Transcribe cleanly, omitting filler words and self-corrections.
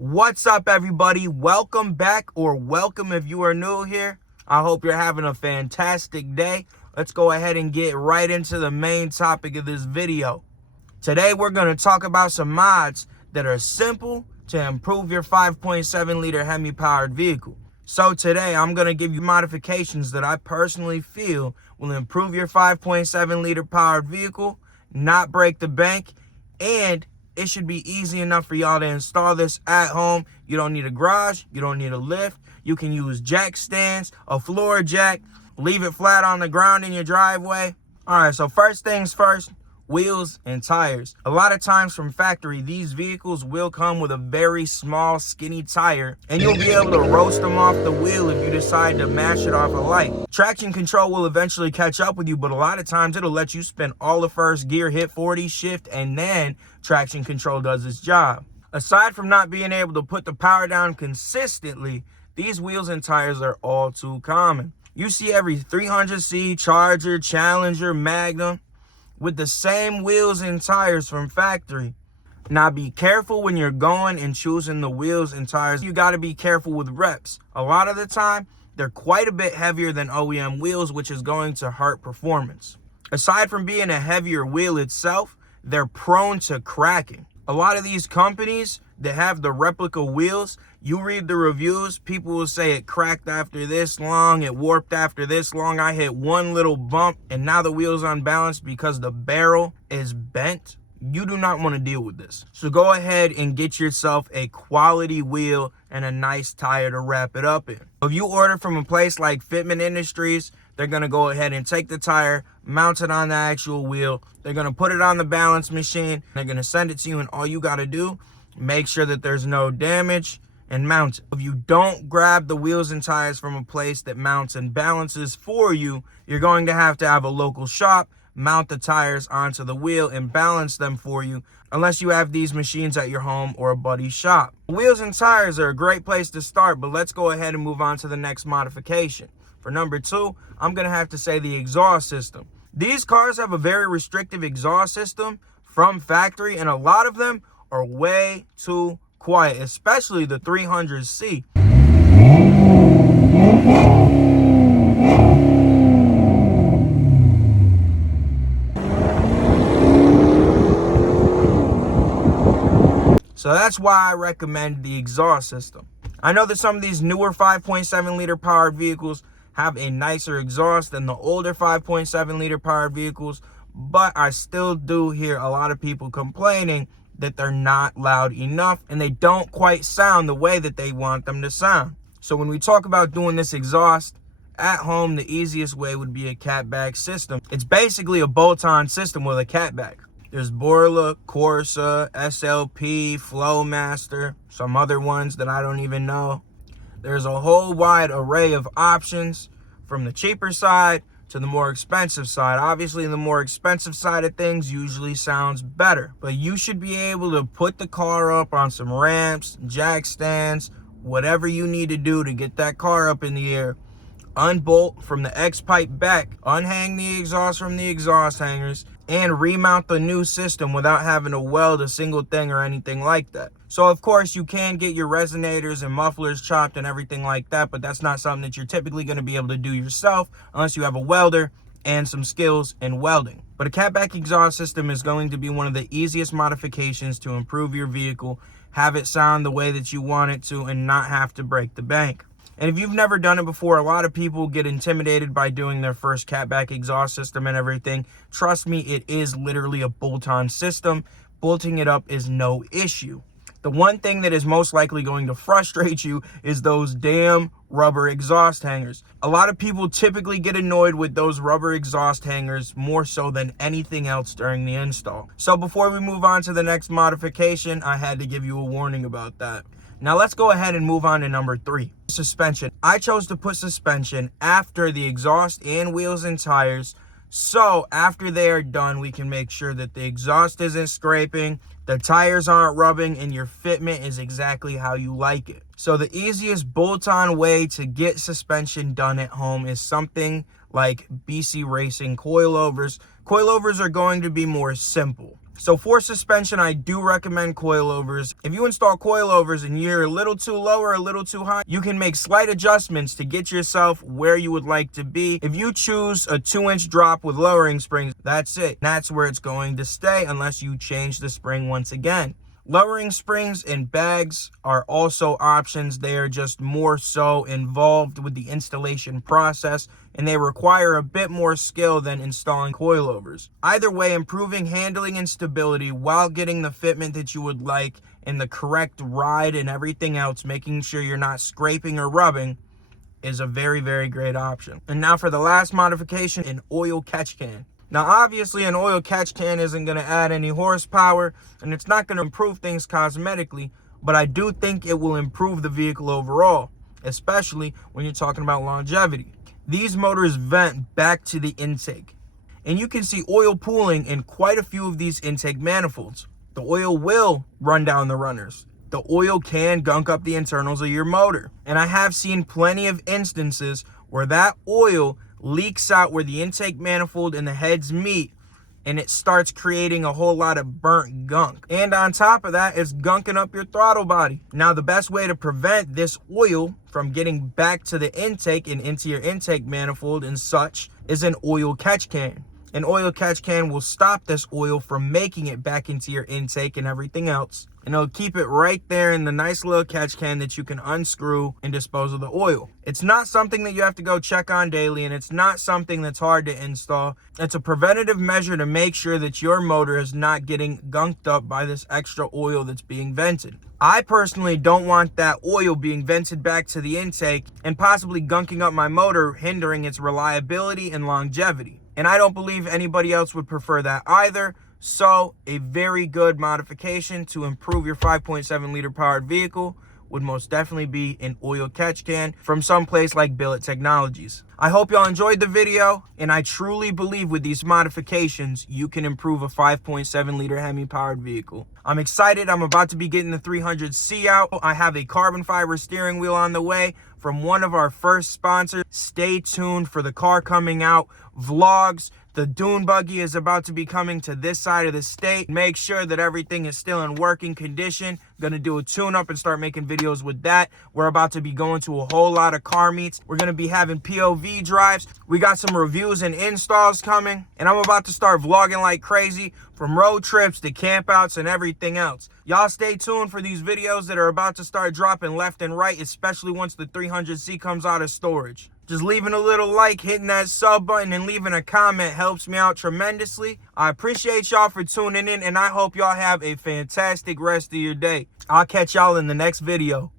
What's up, everybody? Welcome back, or welcome if you are new here. I hope you're having a fantastic day. Let's go ahead and get right into the main topic of this video. Today, we're going to talk about some mods that are simple to improve your 5.7 liter HEMI powered vehicle. So today, I'm going to give you modifications that I personally feel will improve your 5.7 liter powered vehicle, not break the bank, and it should be easy enough for y'all to install this at home. You don't need a garage. You don't need a lift. You can use jack stands, a floor jack, leave it flat on the ground in your driveway. All right, so first things first, wheels and tires. A lot of times from factory, these vehicles will come with a very small, skinny tire, and you'll be able to roast them off the wheel if you decide to mash it off a light. Traction control will eventually catch up with you, but a lot of times it'll let you spin all the first gear, hit 40, shift, and then traction control does its job. Aside from not being able to put the power down consistently, these wheels and tires are all too common. You see every 300C, Charger, Challenger, Magnum with the same wheels and tires from factory. Now be careful when you're going and choosing the wheels and tires. You got to be careful with reps. A lot of the time, they're quite a bit heavier than OEM wheels, which is going to hurt performance. Aside from being a heavier wheel itself, they're prone to cracking. A lot of these companies that have the replica wheels, you read the reviews, people will say it cracked after this long, it warped after this long, I hit one little bump and now the wheel's unbalanced because the barrel is bent. You do not want to deal with this. So go ahead and get yourself a quality wheel and a nice tire to wrap it up in. If you order from a place like Fitment Industries, they're going to go ahead and take the tire, mount it on the actual wheel. They're going to put it on the balance machine. They're going to send it to you, and all you got to do, make sure that there's no damage and mount it. If you don't grab the wheels and tires from a place that mounts and balances for you, you're going to have a local shop mount the tires onto the wheel and balance them for you, unless you have these machines at your home or a buddy's shop. Wheels and tires are a great place to start, but let's go ahead and move on to the next modification. For number 2, I'm going to have to say the exhaust system. These cars have a very restrictive exhaust system from factory, and a lot of them are way too quiet, especially the 300C. So that's why I recommend the exhaust system. I know that some of these newer 5.7 liter powered vehicles have a nicer exhaust than the older 5.7 liter powered vehicles, but I still do hear a lot of people complaining that they're not loud enough and they don't quite sound the way that they want them to sound. So when we talk about doing this exhaust at home, the easiest way would be a catback system. It's basically a bolt-on system with a catback. There's Borla, Corsa, SLP, Flowmaster, some other ones that I don't even know. There's a whole wide array of options from the cheaper side to the more expensive side. Obviously, the more expensive side of things usually sounds better, but you should be able to put the car up on some ramps, jack stands, whatever you need to do to get that car up in the air. Unbolt from the X-pipe back, unhang the exhaust from the exhaust hangers, and remount the new system without having to weld a single thing or anything like that. So of course you can get your resonators and mufflers chopped and everything like that, but that's not something that you're typically going to be able to do yourself unless you have a welder and some skills in welding. But a catback exhaust system is going to be one of the easiest modifications to improve your vehicle, have it sound the way that you want it to, and not have to break the bank. And if you've never done it before, a lot of people get intimidated by doing their first catback exhaust system and everything. Trust me, it is literally a bolt-on system. Bolting it up is no issue. The one thing that is most likely going to frustrate you is those damn rubber exhaust hangers. A lot of people typically get annoyed with those rubber exhaust hangers more so than anything else during the install. So before we move on to the next modification, I had to give you a warning about that. Now let's go ahead and move on to number 3, suspension. I chose to put suspension after the exhaust and wheels and tires, so after they are done, we can make sure that the exhaust isn't scraping, the tires aren't rubbing, and your fitment is exactly how you like it. So the easiest bolt-on way to get suspension done at home is something like BC Racing coilovers. Coilovers are going to be more simple. So for suspension, I do recommend coilovers. If you install coilovers and you're a little too low or a little too high, you can make slight adjustments to get yourself where you would like to be. If you choose a 2-inch drop with lowering springs, that's it. That's where it's going to stay unless you change the spring once again. Lowering springs and bags are also options. They are just more so involved with the installation process, and they require a bit more skill than installing coilovers. Either way, improving handling and stability while getting the fitment that you would like and the correct ride and everything else, making sure you're not scraping or rubbing, is a very, very great option. And now for the last modification, an oil catch can. Now, obviously, an oil catch can isn't going to add any horsepower, and it's not going to improve things cosmetically, but I do think it will improve the vehicle overall, especially when you're talking about longevity. These motors vent back to the intake, and you can see oil pooling in quite a few of these intake manifolds. The oil will run down the runners. The oil can gunk up the internals of your motor, and I have seen plenty of instances where that oil leaks out where the intake manifold and the heads meet, and it starts creating a whole lot of burnt gunk. And on top of that, it's gunking up your throttle body. Now, the best way to prevent this oil from getting back to the intake and into your intake manifold and such is an oil catch can. An oil catch can will stop this oil from making it back into your intake and everything else, and it'll keep it right there in the nice little catch can that you can unscrew and dispose of the oil. It's not something that you have to go check on daily, and it's not something that's hard to install. It's a preventative measure to make sure that your motor is not getting gunked up by this extra oil that's being vented. I personally don't want that oil being vented back to the intake and possibly gunking up my motor, hindering its reliability and longevity. And I don't believe anybody else would prefer that either. So a very good modification to improve your 5.7 liter powered vehicle would most definitely be an oil catch can from someplace like Billet Technologies. I hope y'all enjoyed the video, and I truly believe with these modifications, you can improve a 5.7 liter HEMI powered vehicle. I'm excited. I'm about to be getting the 300C out. I have a carbon fiber steering wheel on the way from one of our first sponsors. Stay tuned for the car coming out, vlogs. The dune buggy is about to be coming to this side of the state. Make sure that everything is still in working condition. Gonna do a tune-up and start making videos with that. We're about to be going to a whole lot of car meets. We're gonna be having POV drives. We got some reviews and installs coming, and I'm about to start vlogging like crazy, from road trips to campouts and everything else. Y'all stay tuned for these videos that are about to start dropping left and right, especially once the 300C comes out of storage. Just leaving a little like, hitting that sub button, and leaving a comment helps me out tremendously. I appreciate y'all for tuning in, and I hope y'all have a fantastic rest of your day. I'll catch y'all in the next video.